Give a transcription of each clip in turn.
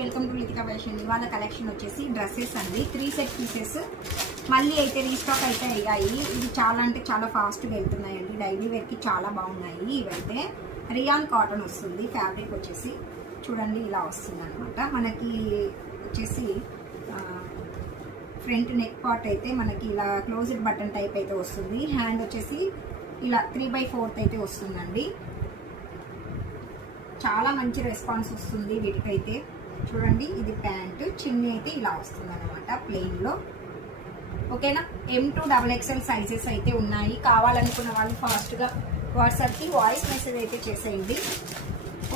Welcome to Lithika fashion ఇవాళ collection వచ్చేసి dresses అండి. త్రీ సెట్ పీసెస్ మళ్ళీ అయితే రీస్టాక్ అయితే అయ్యాయి. ఇవి చాలా అంటే చాలా ఫాస్ట్గా వెళ్తున్నాయండి. డైలీ వేర్కి చాలా బాగున్నాయి ఇవైతే. రియాన్ కాటన్ వస్తుంది. ఫ్యాబ్రిక్ వచ్చేసి చూడండి ఇలా వస్తుంది అనమాట మనకి వచ్చేసి ఫ్రంట్ నెక్ పార్ట్ అయితే మనకి ఇలా క్లోజ్డ్ బటన్ టైప్ అయితే వస్తుంది. హ్యాండ్ వచ్చేసి ఇలా త్రీ బై ఫోర్త్ అయితే వస్తుందండి. చాలా మంచి రెస్పాన్స్ వస్తుంది వీటికైతే. చూడండి ఇది ప్యాంటు. చిన్న అయితే ఇలా వస్తుంది అనమాట ప్లెయిన్లో. ఓకేనా? M two double XL sizes అయితే ఉన్నాయి. కావాలనుకున్న వాళ్ళు ఫాస్ట్గా వాట్సాప్కి వాయిస్ మెసేజ్ అయితే చేసేయండి.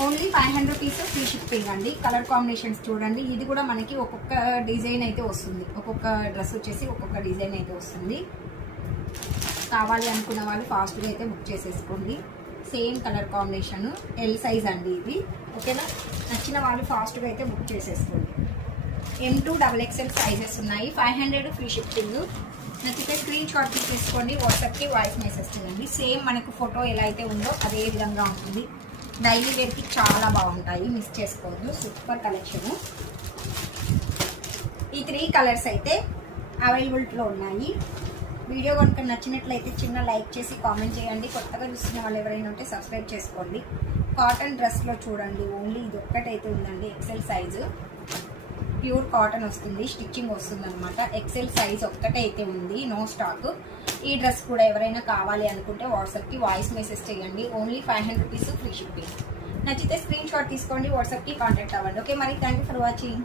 Only five hundred rupees free shipping అండి. కలర్ కాంబినేషన్స్ చూడండి. ఇది కూడా మనకి ఒక్కొక్క డిజైన్ అయితే వస్తుంది. ఒక్కొక్క డ్రెస్ వచ్చేసి ఒక్కొక్క డిజైన్ అయితే వస్తుంది. కావాలి అనుకున్న వాళ్ళు ఫాస్ట్గా అయితే బుక్ చేసేసుకోండి. Same colour combination L size అండి ఇది. ఓకేనా? నచ్చిన వాళ్ళు ఫాస్ట్గా అయితే బుక్ చేసేసుకోండి. M two double XL sizes ఉన్నాయి. ఫైవ్ హండ్రెడ్ ఫ్రీ షిప్పింగ్ నచ్చితే స్క్రీన్ షాట్ తీసేసుకోండి. వాట్సాప్కి వాయిస్ మెసేజ్ చేయండి. సేమ్ మనకు ఫోటో ఎలా అయితే ఉందో అదే విధంగా ఉంటుంది. డైలీ వేర్కి చాలా బాగుంటాయి. మిస్ చేసుకోవద్దు. సూపర్ కలెక్షను ఈ త్రీ కలర్స్ అయితే అవైలబిలిటీలో ఉన్నాయి. వీడియో కనుక నచ్చినట్లయితే చిన్న లైక్ చేసి కామెంట్ చేయండి. కొత్తగా చూస్తున్న వాళ్ళు ఎవరైనా ఉంటే సబ్స్క్రైబ్ చేసుకోండి. కాటన్ డ్రెస్లో చూడండి. ఓన్లీ ఇది ఒక్కటైతే ఉందండి. ఎక్సెల్ సైజు ప్యూర్ కాటన్ వస్తుంది. స్టిచ్చింగ్ వస్తుంది అనమాట ఎక్సెల్ సైజ్ ఒక్కటే అయితే ఉంది. No stock. ఈ డ్రెస్ కూడా ఎవరైనా కావాలి అనుకుంటే వాట్సాప్కి వాయిస్ మెసేజ్ చేయండి. Only five hundred rupees free shipping నచ్చితే స్క్రీన్ షాట్ తీసుకోండి. వాట్సాప్కి కాంటాక్ట్ అవ్వండి. ఓకే మరి థ్యాంక్ యూ ఫర్ వాచింగ్